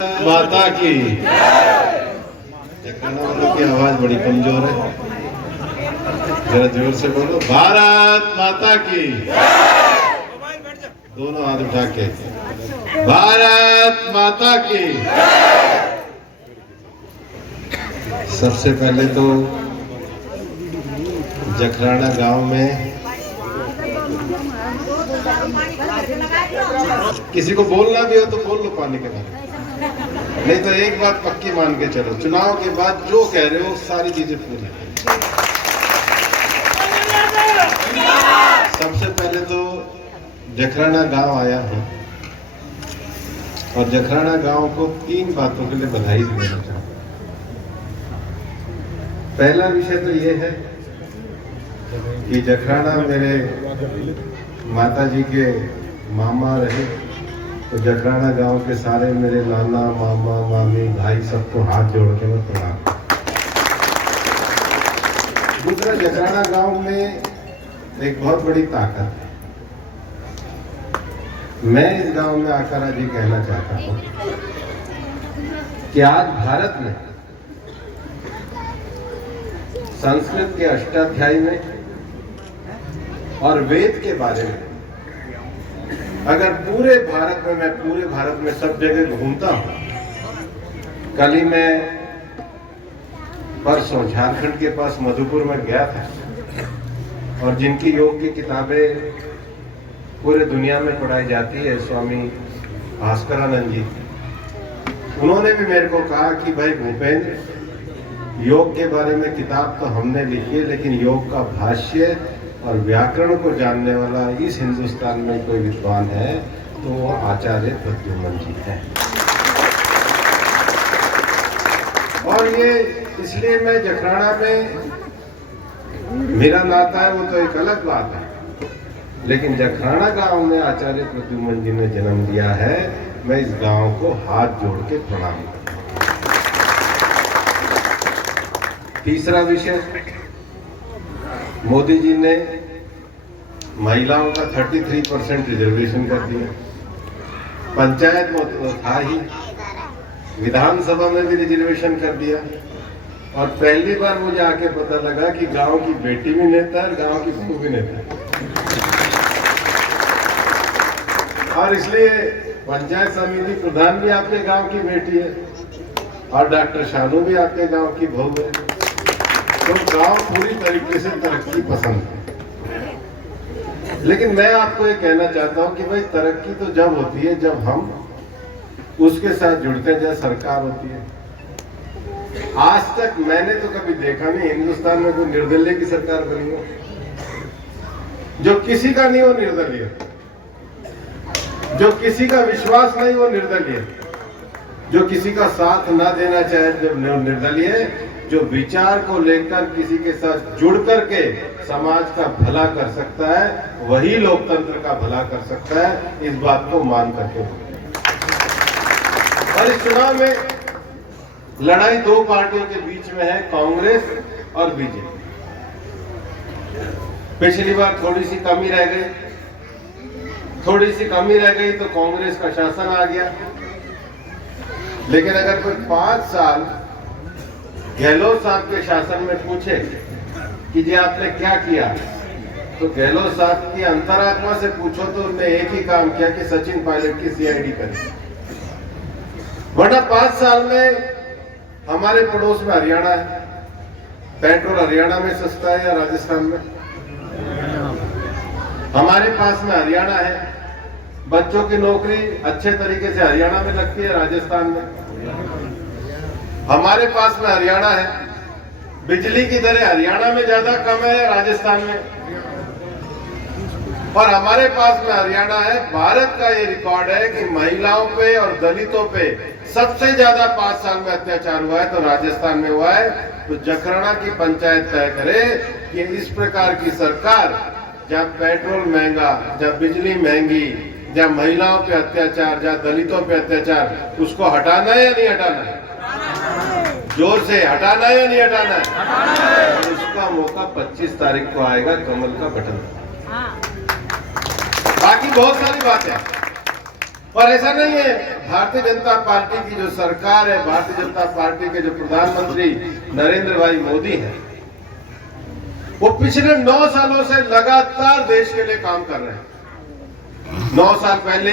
माता की वालों की आवाज बड़ी कमजोर है, जरा जोर से बोलो। भारत माता की, दोनों हाथ उठा के भारत माता की। सबसे पहले तो जखराना गांव में किसी को बोलना भी हो तो बोल लो पानी के बारे में, नहीं तो एक बात पक्की मान के चलो, चुनाव के बाद जो कह रहे हो सारी चीजें पूरी। सबसे पहले तो जखराना गांव आया हूं और जखराना गांव को 3 बातों के लिए बधाई देना चाहता हूं। पहला विषय तो ये है कि जखराना मेरे माता जी के मामा रहे, तो जखराना गांव के सारे मेरे नाना मामा मामी भाई सबको हाथ जोड़ के मैं प्रणाम। दूसरा, जखराना गांव में एक बहुत बड़ी ताकत है। मैं इस गांव में आकर आज ये कहना चाहता हूं कि आज भारत में संस्कृत के अष्टाध्यायी में और वेद के बारे में अगर पूरे भारत में, मैं पूरे भारत में सब जगह घूमता हूं। कल ही मैं परसों झारखंड के पास मधुपुर में गया था और जिनकी योग की किताबें पूरे दुनिया में पढ़ाई जाती है, स्वामी भास्करानंद जी, उन्होंने भी मेरे को कहा कि भाई भूपेंद्र, योग के बारे में किताब तो हमने लिखी है, लेकिन योग का भाष्य और व्याकरण को जानने वाला इस हिंदुस्तान में कोई विद्वान है तो वो आचार्य प्रद्युम्न जी हैं। और ये इसलिए मैं जखराना में, मेरा नाता है वो तो एक अलग बात है, लेकिन जखराना गांव में आचार्य प्रद्युम्न जी ने जन्म लिया है। मैं इस गांव को हाथ जोड़ के प्रणाम करता हूं। तीसरा विषय, मोदी जी ने महिलाओं का 33% रिजर्वेशन कर दिया। पंचायत में तो था ही, विधानसभा में भी रिजर्वेशन कर दिया। और पहली बार मुझे आके पता लगा कि गांव की बेटी भी नेता है, गांव की बहू भी नेता है। और इसलिए पंचायत समिति प्रधान भी आपके गांव की बेटी है और डॉक्टर शानू भी आपके गांव की बहू है। तो गांव पूरी तरीके से तरक्की पसंद है। लेकिन मैं आपको ये कहना चाहता हूं कि भाई तरक्की तो जब होती है जब हम उसके साथ जुड़ते हैं, जब सरकार होती है। आज तक मैंने तो कभी देखा नहीं हिंदुस्तान में कोई निर्दलीय की सरकार बनी हो। जो किसी का नहीं वो निर्दलीय, जो किसी का विश्वास नहीं वो निर्दलीय, जो किसी का साथ ना देना चाहे जब निर्दलीय, जो विचार को लेकर किसी के साथ जुड़ करके समाज का भला कर सकता है वही लोकतंत्र का भला कर सकता है। इस बात को मान करके और इस चुनाव में लड़ाई 2 पार्टियों के बीच में है, कांग्रेस और बीजेपी। पिछली बार थोड़ी सी कमी रह गई तो कांग्रेस का शासन आ गया। लेकिन अगर कोई 5 साल गहलोत साहब के शासन में पूछे कि जी आपने क्या किया, तो गहलोत साहब की अंतरात्मा से पूछो तो उन्होंने एक ही काम किया कि सचिन पायलट की सीआईडी करी। वरना 5 साल में हमारे पड़ोस में हरियाणा है, पेट्रोल हरियाणा में सस्ता है या राजस्थान में? हमारे पास में हरियाणा है, बच्चों की नौकरी अच्छे तरीके से हरियाणा में लगती है राजस्थान में। हमारे पास में हरियाणा है, बिजली की दरें हरियाणा में ज्यादा कम है या राजस्थान में? और हमारे पास में हरियाणा है। भारत का ये रिकॉर्ड है कि महिलाओं पे और दलितों पे सबसे ज्यादा 5 साल में अत्याचार हुआ है तो राजस्थान में हुआ है। तो जखराना की पंचायत तय करे कि इस प्रकार की सरकार, जहाँ पेट्रोल महंगा, जहाँ बिजली महंगी, जहाँ महिलाओं पे अत्याचार, जहाँ दलितों पे अत्याचार, उसको हटाना है या नहीं हटाना है? जोर से हटाना है या नहीं हटाना है? और उसका मौका 25 तारीख को आएगा, कमल का बटन। बाकी बहुत सारी बातें और ऐसा नहीं है, भारतीय जनता पार्टी की जो सरकार है, भारतीय जनता पार्टी के जो प्रधानमंत्री नरेंद्र भाई मोदी हैं, वो पिछले 9 सालों से लगातार देश के लिए काम कर रहे हैं। 9 साल पहले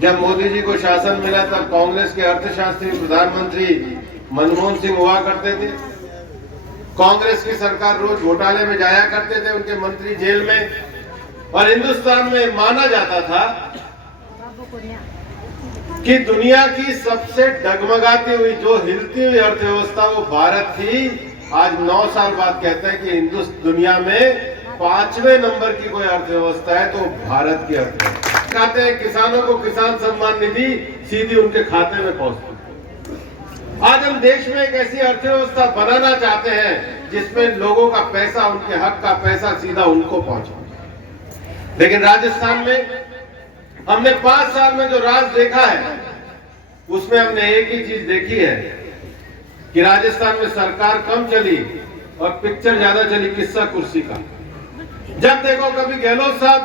जब मोदी जी को शासन मिला तब कांग्रेस के अर्थशास्त्री प्रधानमंत्री मनमोहन सिंह हुआ करते थे। कांग्रेस की सरकार रोज घोटाले में जाया करते थे, उनके मंत्री जेल में, और हिंदुस्तान में माना जाता था कि दुनिया की सबसे डगमगाती हुई, जो हिलती हुई अर्थव्यवस्था वो भारत थी। आज 9 साल बाद कहते हैं कि दुनिया में 5वें नंबर की कोई अर्थव्यवस्था है तो भारत की अर्थव्यवस्था। कहते हैं किसानों को किसान सम्मान निधि सीधी उनके खाते में पहुंचती। आज हम देश में एक ऐसी अर्थव्यवस्था बनाना चाहते हैं जिसमें लोगों का पैसा, उनके हक का पैसा सीधा उनको पहुंचे। लेकिन राजस्थान में हमने 5 साल में जो राज देखा है उसमें हमने एक ही चीज देखी है कि राजस्थान में सरकार कम चली और पिक्चर ज्यादा चली, किस्सा कुर्सी का। जब देखो कभी गहलोत साहब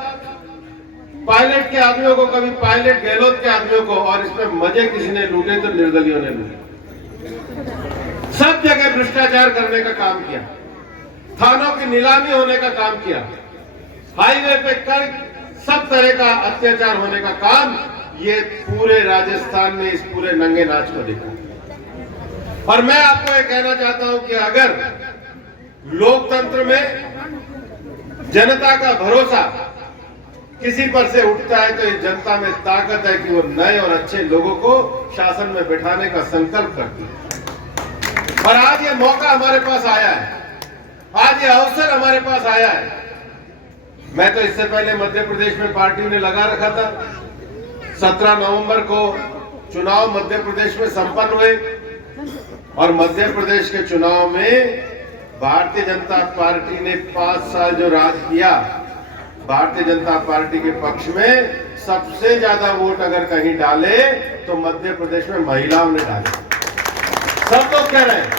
पायलट के आदमियों को, कभी पायलट गहलोत के आदमियों को, और इसमें मजे किसी ने लूटे तो निर्दलियों ने लूटे। सब जगह भ्रष्टाचार करने का काम किया, थानों की नीलामी होने का काम किया, हाईवे पे कर सब तरह का अत्याचार होने का काम, ये पूरे राजस्थान ने इस पूरे नंगे नाच को देखा। और मैं आपको ये कहना चाहता हूं कि अगर लोकतंत्र में जनता का भरोसा किसी पर से उठता है तो इस जनता में ताकत है कि वो नए और अच्छे लोगों को शासन में बिठाने का संकल्प करती है। और आज ये मौका हमारे पास आया है, आज ये अवसर हमारे पास आया है। मैं तो इससे पहले मध्य प्रदेश में पार्टी ने लगा रखा था। 17 नवंबर को चुनाव मध्य प्रदेश में संपन्न हुए और मध्य प्रदेश के चुनाव में भारतीय जनता पार्टी ने 5 साल जो राज किया, भारतीय जनता पार्टी के पक्ष में सबसे ज्यादा वोट अगर कहीं डाले तो मध्य प्रदेश में महिलाओं ने डाले। सब लोग कह रहे हैं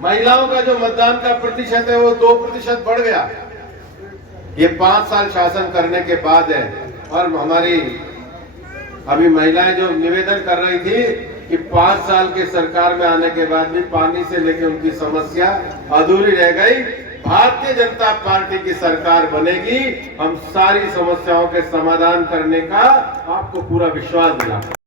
महिलाओं का जो मतदान का प्रतिशत है वो 2% बढ़ गया। ये 5 साल शासन करने के बाद है। और हमारी अभी महिलाएं जो निवेदन कर रही थी कि 5 साल के सरकार में आने के बाद भी पानी से लेकर उनकी समस्या अधूरी रह गई। भारतीय जनता पार्टी की सरकार बनेगी, हम सारी समस्याओं के समाधान करने का आपको पूरा विश्वास दिलाते हैं।